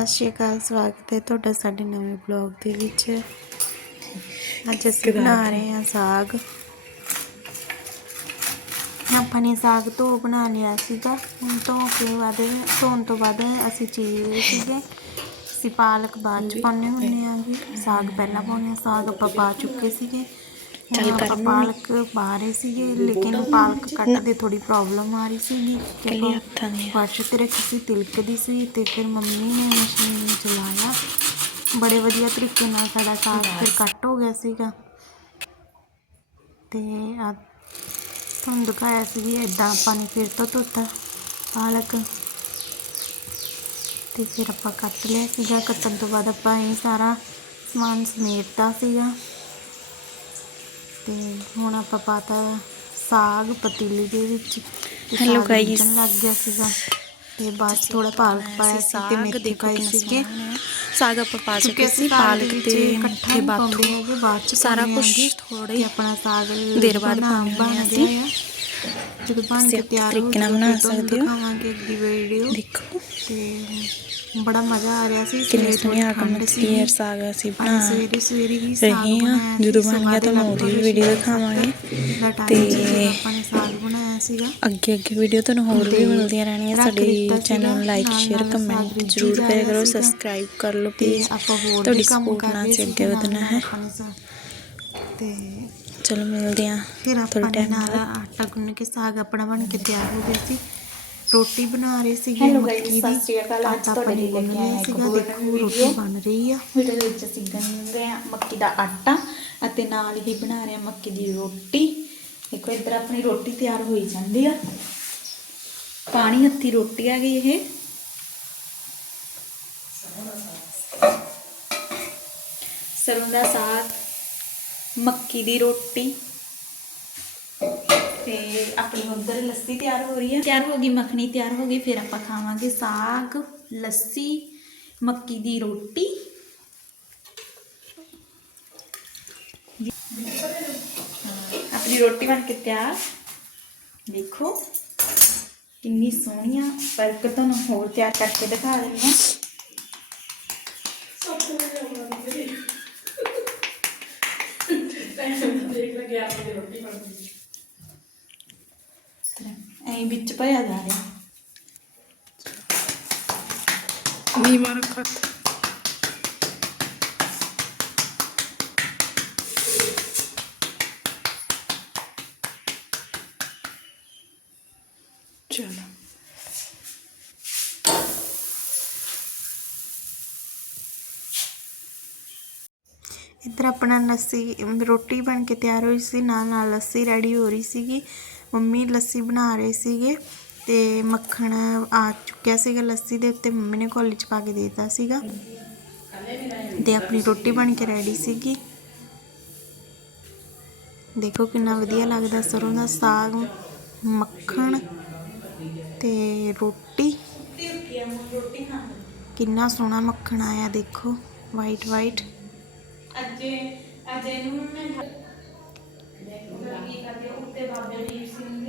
ਸਤਿ ਸ਼੍ਰੀ ਅਕਾਲ ਸਵਾਗਤ ਹੈ ਤੁਹਾਡਾ ਸਾਡੇ ਨਵੇਂ ਬਲੌਗ ਦੇ ਵਿੱਚ। ਅੱਜ ਅਸੀਂ ਬਣਾ ਰਹੇ ਹਾਂ ਸਾਗ। ਆਪਾਂ ਨੇ ਸਾਗ ਧੋ ਬਣਾ ਲਿਆ ਸੀਗਾ। ਹੁਣ ਧੋ ਕੇ ਬਾਅਦ ਧੋਣ ਤੋਂ ਬਾਅਦ ਅਸੀਂ ਚੀਰ ਲਏ ਸੀਗੇ। ਅਸੀਂ ਪਾਲਕ ਬਾਅਦ ਚ ਪਾਉਂਦੇ ਹੁੰਦੇ ਆ ਜੀ। ਸਾਗ ਪਹਿਲਾਂ ਪਾਉਂਦੇ ਆ ਸਾਗ ਆਪਾਂ ਪਾ ਚੁੱਕੇ ਸੀਗੇ। ਚੱਲ ਕਰ ਪਾਲਕ ਪਾ ਰਹੇ ਸੀਗੇ ਲੇਕਿਨ ਪਾਲਕ ਕੱਟਦੇ ਥੋੜੀ ਪ੍ਰੋਬਲਮ ਆ ਰਹੀ ਸੀਗੀ। ਕੱਲੀ ਹੱਥਾਂ ਦੀ ਫਰਸ਼ ਤੇ ਰੱਖੀ ਸੀ ਤਿਲਕਦੀ ਸੀ ਤੇ ਫਿਰ ਮੰਮੀ ਨੇ ਮਸ਼ੀਨ ਚਲਾਇਆ। ਬੜੇ ਵਧੀਆ ਤਰੀਕੇ ਨਾਲ ਸਾਡਾ ਸਾਗ ਫਿਰ ਕੱਟ ਹੋ ਗਿਆ ਸੀਗਾ। ਤੇ ਆ ਤੁਹਾਨੂੰ ਦਿਖਾਇਆ ਸੀ ਵੀ ਇਦਾਂ ਆਪਾਂ ਨੇ ਫਿਰ ਤੋਂ ਧੋਤਾ ਪਾਲਕ। ਤੇ ਫਿਰ ਆਪਾਂ ਕੱਟ ਲਿਆ ਸੀਗਾ। ਕੱਟਣ ਤੋਂ ਬਾਅਦ ਆਪਾਂ ਇਹ ਸਾਰਾ ਸਮਾਨ ਸਮੇਟਤਾ ਸੀਗਾ। ਤੇ ਹੁਣ ਆਪਾਂ ਪਾਤਾ ਸਾਗ ਪਤੀਲੀ ਦੇ ਵਿੱਚ ਤੇ Hello ਸਾਗ guys. ਰਿੱਝਣ ਲੱਗ ਗਿਆ ਸੀਗਾ ਤੇ ਬਾਅਦ 'ਚ ਥੋੜਾ ਪਾਲਕ ਪਾਇਆ ਸੀ ਤੇ ਮੇਥੀ ਪਾਈ ਸੀਗੇ ਸਾਗ ਆਪਾਂ ਪਾ ਚੁੱਕੇ ਸੀ ਪਾਲਕ ਤੇ ਹੀ ਬਾਥੂ ਹੈਗੇ, ਬਾਅਦ ਚ ਸਾਰਾ। ਥੋੜ੍ਹਾ ਤੇ ਹੀ ਆਪਣਾ ਸਾਗ ਦੇਰ ਬਾਅਦ ਹਾਂ ਗਿਆ ਅਸੀਂ। ਆ। ਜਦੋਂ ਬਣ ਕੇ ਤੁਸੀਂ ਤਿਆਰ ਤਰੀਕੇ ਹੋ ਨਾਲ ਜਾਊਗਾ ਬਣਾ ਫਿਰ ਤੁਹਾਨੂੰ ਸਕਦੇ ਹੋ। ਦਿਖਾਵਾਂਗੇ ਅੱਗੇ ਵੀਡੀਓ ਦੇਖੋ ਤੇ ਬੜਾ ਮਜ਼ਾ ਆ ਰਿਹਾ ਸੀ ਕਿੰਨੀ ਸਵੇਰੇ ਸੋਹਣੀ ਥੋੜ੍ਹੀ ਆਕਮ ਠੰਡ ਸੀਗੀ। ਅਸੀਂ ਬਣਾ ਸਵੇਰੇ ਸਵੇਰੇ ਹੀ ਸਾਗ ਰਹੇ ਹਾਂ। ਬਣਾਇਆ ਸੀ, ਜਦੋਂ ਬਣ ਗਿਆ ਤੁਹਾਨੂੰ ਉਹਦੀ ਲਗਭਗ ਵੀਡੀਓ ਦਿਖਾਵਾਂਗੇ। ਤੇ ਸੀ ਆਪਾਂ ਨੇ ਸਾਗ ਬਣਾਇਆ ਸੀਗਾ। ਅੱਗੇ ਅੱਗੇ ਵੀਡੀਓ ਤੁਹਾਨੂੰ ਹੋਰ ਵੀ ਮਿਲਦੀਆਂ ਰਹਿਣੀਆਂ ਰੱਖ ਸਾਡੇ ਚੈਨਲ ਨੂੰ ਲਾਈਕ ਸ਼ੇਅਰ ਕਮੈਂਟ ਜ਼ਰੂਰ ਕਰਿਆ ਕਰੋ। ਸਬਸਕ੍ਰਾਈਬ ਕਰ ਲਓ ਪਲੀਜ਼ ਆਪਾਂ ਹੋਰ ਤੁਹਾਡੀ ਵੀ ਕਰ ਨਾਲ ਅਸੀਂ ਸੀ ਅੱਗੇ ਵਧਣਾ ਹੈ। ਤੇ ਚਲੋ ਮਿਲਦੇ ਹਾਂ ਫਿਰ ਆਪਾਂ ਨੇ ਨਾਲ ਆਟਾ ਗੁੰਨ ਕੇ ਸਾਗ ਆਪਣਾ ਬਣ ਕੇ ਤਿਆਰ ਹੋ ਗਿਆ ਸੀ। ਰੋਟੀ ਬਣਾ ਰਹੇ ਸੀਗੇ guys, ਦੀ। ਸਤਿ ਸ਼੍ਰੀ ਅਕਾਲ। ਅੱਜ ਤੁਹਾਡੇ ਲਈ ਲੈ ਕੇ ਆਏ ਹਾਂ ਇੱਕ ਹੋਰ ਰੋਟੀ। ਬਣ ਰਹੀ ਆ। ਵੀਡੀਓ ਦੇ ਵਿੱਚ ਅਸੀਂ ਗੁੰਨ ਰਹੇ ਹਾਂ ਮੱਕੀ ਦਾ ਆਟਾ ਅਤੇ ਨਾਲ ਹੀ ਬਣਾ ਰਹੇ ਹਾਂ ਮੱਕੀ ਦੀ ਰੋਟੀ। ਦੇਖੋ ਇੱਧਰ ਆਪਣੀ ਰੋਟੀ ਤਿਆਰ ਹੋਈ ਜਾਂਦੀ ਆ। ਪਾਣੀ ਹੱਥੀ ਰੋਟੀ ਆ ਗਈ ਇਹ। ਸਰੋਂ ਦਾ ਸਾਗ ਮੱਕੀ ਦੀ ਰੋਟੀ। ਤੇ ਆਪਣੀ ਉਧਰ ਲੱਸੀ ਤਿਆਰ ਹੋ ਰਹੀ ਹੈ। ਤਿਆਰ ਹੋ ਗਈ, ਮੱਖਣੀ ਤਿਆਰ ਹੋ ਗਈ, ਫਿਰ ਆਪਾਂ ਖਾਵਾਂਗੇ ਸਾਗ, ਲੱਸੀ, ਮੱਕੀ ਦੀ ਰੋਟੀ। ਆਪਣੀ ਰੋਟੀ ਬਣ ਕੇ ਤਿਆਰ। ਦੇਖੋ, ਕਿੰਨੀ ਸੋਹਣੀਆਂ ਪਰ ਇੱਕ ਤੁਹਾਨੂੰ ਹੋਰ ਤਿਆਰ ਕਰਕੇ ਦਿਖਾ ਦਿੰਦੀ ਹਾਂ। ਐਂ ਵਿੱਚ ਭਰਿਆ ਜਾ ਰਿਹਾ। ਨੀਮਾ ਰੱਖਾ ਚਲੋ। ਇੱਧਰ ਆਪਣਾ ਲੱਸੀ, ਰੋਟੀ ਬਣ ਕੇ ਤਿਆਰ ਹੋਈ ਸੀ ਨਾਲ ਨਾਲ ਲੱਸੀ ਰੈਡੀ ਹੋ ਰਹੀ ਸੀਗੀ। ਮੰਮੀ ਲੱਸੀ ਬਣਾ ਰਹੇ ਸੀਗੇ ਤੇ ਮੱਖਣ ਆ ਚੁੱਕਿਆ ਸੀਗਾ ਲੱਸੀ ਦੇ ਉੱਤੇ ਮੰਮੀ ਨੇ ਕੌਲੀ ਚ ਪਾ ਕੇ ਦੇ ਦਿੱਤਾ ਸੀਗਾ। ਤੇ ਆਪਣੀ ਰੋਟੀ ਬਣ ਕੇ ਰੈਡੀ ਸੀਗੀ। ਦੇਖੋ ਕਿੰਨਾ ਵਧੀਆ ਲੱਗਦਾ ਸਰੋਂ ਦਾ ਸਾਗ, ਮੱਖਣ ਤੇ ਰੋਟੀ। ਕਿੰਨਾ ਸੋਹਣਾ ਮੱਖਣ ਆਇਆ ਦੇਖੋ ਵਾਈਟ ਵਾਈਟ ਅੱਜ ਅੱਜ ਇਹਨੂੰ ਮੈਂ ਉੱਤੇ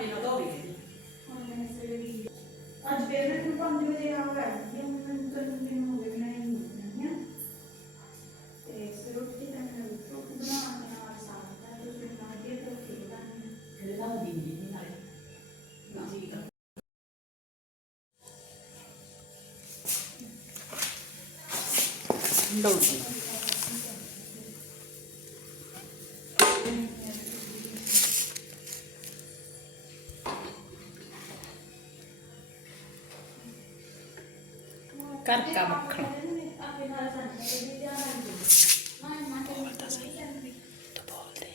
ਨਾ ਨਾ ਫਿਰ ਉਹ ਧੋਵੇ। ਅੱਜ ਪੇਰੈਂਟ ਨੂੰ 5 ਵਜੇ ਆ ਗਿਆ ਇਹ ਮੈਨੂੰ ਤਾਂ ਦਿਨ ਹੋ ਗਏ ਬਣਾਈ ਨਹੀਂ ਹੈ। ਤੇ ਇਸ ਰੋਟੀ ਤਾਂ ਮੈਂ ਰੋਟੀ ਬਣਾ ਕੇ ਨਾਲ ਸਾਗ ਦਾ ਤੇ ਫਿਰ ਨਾਲ ਕੇ ਰੋਟੀ ਬਣਾਉਣੀ ਫਿਰ ਨਾ ਦੀ ਦੀ ਨਾਲੇ? ਨਾ ਜੀ ਤਾਂ। ਲਓ ਜੀ। ਘਰ ਕਾ ਮੱਖਣ ਬੋਲਦਾ ਸਹੀ ਤੂੰ ਬੋਲਦੇ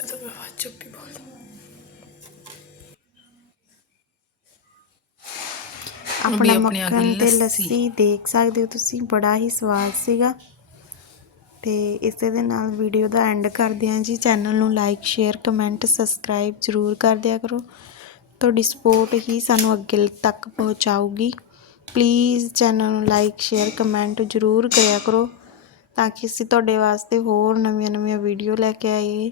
ਤਾਂ ਮੈਂ ਬਾਅਦ ਚੁੱਪ ਹੀ ਬੋਲਦਾ ਆਪਣਾ ਆਪਣੀ ਆ ਗਈ ਮੱਖਣ ਤੇ ਲੱਸੀ। ਲੱਸੀ ਦੇਖ ਸਕਦੇ ਹੋ ਤੁਸੀਂ ਬੜਾ ਹੀ ਸਵਾਦ ਸੀਗਾ ਤੇ ਇਸੇ ਦੇ ਨਾਲ ਵੀਡੀਓ ਦਾ ਐਂਡ ਕਰਦੇ ਹਾਂ ਜੀ ਚੈਨਲ ਨੂੰ ਲਾਈਕ ਸ਼ੇਅਰ ਕਮੈਂਟ ਸਬਸਕ੍ਰਾਈਬ ਜ਼ਰੂਰ ਕਰ ਦਿਆ ਕਰੋ ਤੁਹਾਡੀ ਸਪੋਰਟ ਹੀ ਸਾਨੂੰ ਅੱਗੇ ਤੱਕ ਪਹੁੰਚਾਊਗੀ ਪਲੀਜ਼ ਚੈਨਲ ਨੂੰ ਲਾਈਕ ਸ਼ੇਅਰ ਕਮੈਂਟ ਜ਼ਰੂਰ ਕਰਿਆ ਕਰੋ ਤਾਂ ਕਿ ਅਸੀਂ ਤੁਹਾਡੇ ਵਾਸਤੇ ਹੋਰ ਨਵੀਆਂ-ਨਵੀਆਂ ਵੀਡੀਓ ਲੈ ਕੇ ਆਈਏ।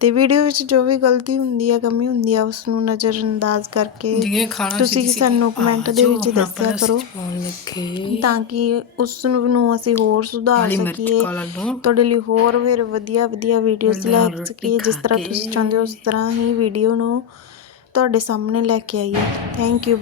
ਤੇ ਵੀਡੀਓ ਵਿੱਚ ਜੋ ਵੀ ਗਲਤੀ ਹੁੰਦੀ ਹੈ ਕਮੀ ਹੁੰਦੀ ਹੈ ਉਸ ਨੂੰ ਨਜ਼ਰਅੰਦਾਜ਼ ਕਰਕੇ ਜਿਵੇਂ ਖਾਣਾ ਤੁਸੀਂ ਸਾਨੂੰ ਕਮੈਂਟ ਦੇ ਵਿੱਚ ਦੱਸਿਆ ਕਰੋ ਤਾਂ ਕਿ ਉਸ ਨੂੰ ਅਸੀਂ ਹੋਰ ਸੁਧਾਰ ਸਕੀਏ ਤੁਹਾਡੇ ਲਈ ਹੋਰ ਫਿਰ ਵਧੀਆ ਵਧੀਆ ਵੀਡੀਓਜ਼ ਲੈ ਸਕੀਏ ਜਿਸ ਤਰ੍ਹਾਂ। ਤੁਸੀਂ ਚਾਹੁੰਦੇ ਹੋ ਉਸ ਤਰ੍ਹਾਂ ਹੀ ਵੀਡੀਓ ਨੂੰ ਤੁਹਾਡੇ ਸਾਹਮਣੇ ਲੈ ਕੇ ਆਈਏ। Thank you